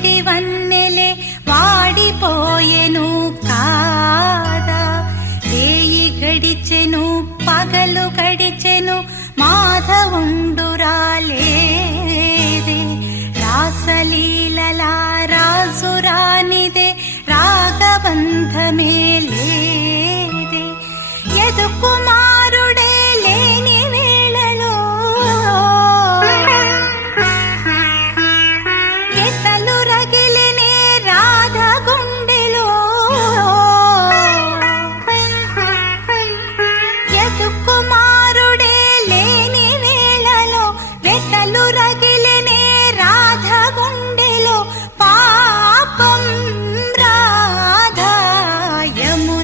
మామిడి వన్నెలే వాడిపోయెను కాదా. రేయి గడిచెను పగలు గడిచెను మాధవుండు రాలేదే. రాసలీలలా రాజు రానిదే రాగబంధమే